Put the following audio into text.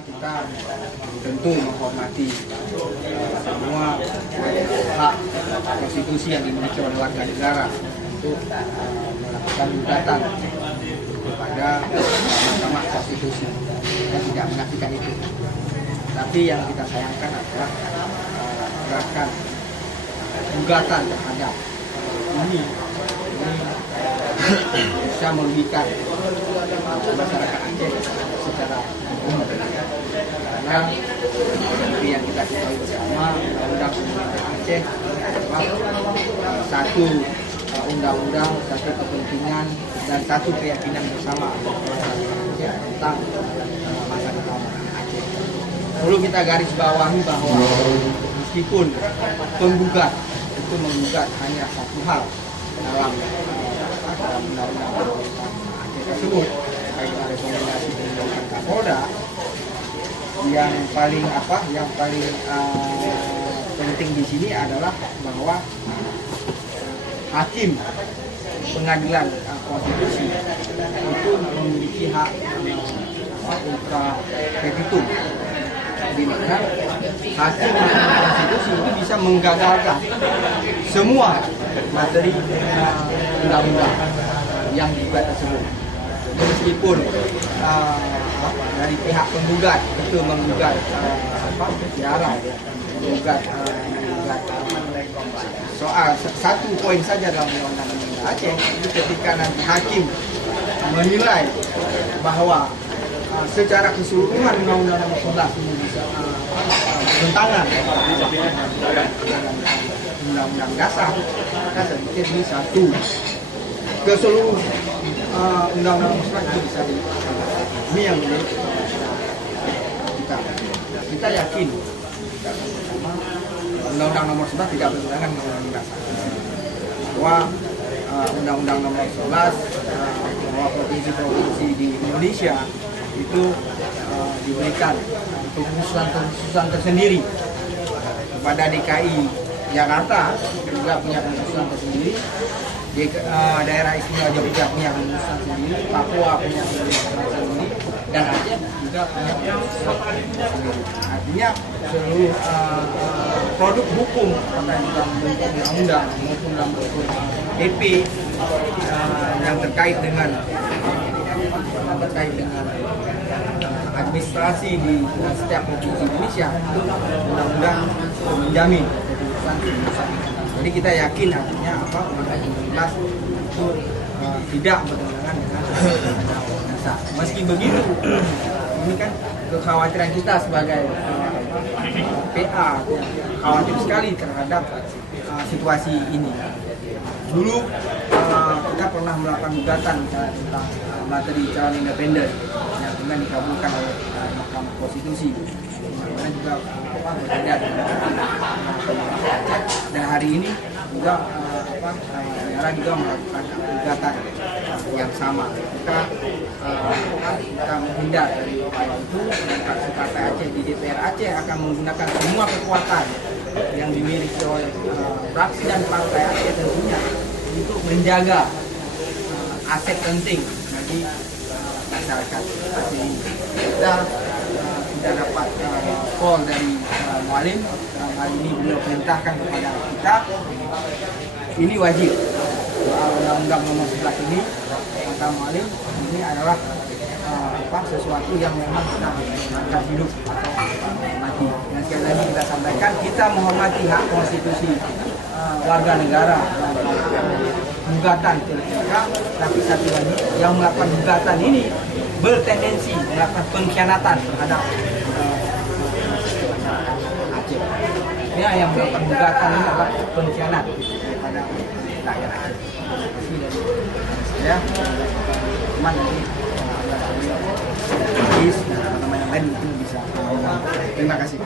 kita tentu menghormati semua hak konstitusi yang dimiliki oleh warga negara untuk melakukan gugatan kepada Mahkamah Konstitusi. Kita tidak menafikan itu. Tapi yang kita sayangkan adalah gerakan gugatan terhadap ini bisa merugikan masyarakat Aceh secara umum, karena seperti yang kita ketahui bersama, undang-undang pemerintah Aceh adalah satu undang-undang, satu kepentingan dan satu keyakinan bersama tentang masyarakat Aceh. Perlu kita garis bawahi bahwa meskipun penggugat itu menggugat hanya satu hal dalam undang-undang Aceh tersebut terkait dengan rekomendasi penunjukan Kapolda, yang paling penting di sini adalah bahwa hakim pengadilan konstitusi itu memiliki hak ultra petitum, di mana hakim konstitusi itu bisa menggagalkan semua materi undang-undang yang digugat tersebut. Meskipun dari pihak penggugat itu menggugat soal satu poin saja dalam undang-undang Aceh, itu ketika nanti hakim menilai bahwa secara keseluruhan undang-undang nomor 11 ini bisa bertentangan dengan undang-undang dasar, maka saya pikir ini satu keseluruhan undang-undang nomor 11 itu bisa ini yang menurut kita yakin undang-undang nomor 11 tidak bertentangan dengan undang-undang dasar, bahwa undang-undang nomor 11 bahwa provinsi-provinsi di Indonesia itu diberikan kekhususan tersendiri. Kepada DKI Jakarta juga punya kekhususan tersendiri, di daerah istimewa Jogja punya kekhususan sendiri, Papua punya kekhususan sendiri, dan Aceh juga punya kekhususan sendiri. Artinya seluruh produk hukum dalam bentuk undang-undang maupun dalam bentuk PP yang terkait dengan administrasi di setiap provinsi Indonesia itu undang-undang menjamin keputusan. Jadi kita yakin artinya undang-undang 11 itu tidak bertentangan dengan undang-undang dasar. Meski begitu, ini kan kekhawatiran kita sebagai PA khawatir sekali terhadap situasi ini. Dulu kita pernah melakukan gugatan tentang materi calon independen yang kemudian dikabulkan oleh Mahkamah Konstitusi, mana juga berbeda dengan dan hari ini juga negara juga melakukan gugatan yang sama. Kita menghindar dari upaya itu, dan fraksi Partai Aceh di DPR Aceh akan menggunakan semua kekuatan yang dimiliki oleh fraksi dan Partai Aceh tentunya untuk menjaga aset penting bagi masyarakat Aceh ini. Kita tidak dapat call dari Mualim, hari ini beliau perintahkan kepada kita, ini wajib undang-undang nomor 11 ini, kata Mualim, ini adalah sesuatu yang memang kita akan hidup atau mati. Dan sekali lagi kita sampaikan, kita menghormati hak konstitusi warga negara gugatan ke MK, tapi satu lagi yang melakukan gugatan ini bertendensi melakukan pengkhianatan terhadap Aceh. Ya, yang melakukan gugatan ini adalah pengkhianat kepada rakyat Aceh. Ya, teman nanti teman-teman yang lain mungkin bisa. Terima kasih.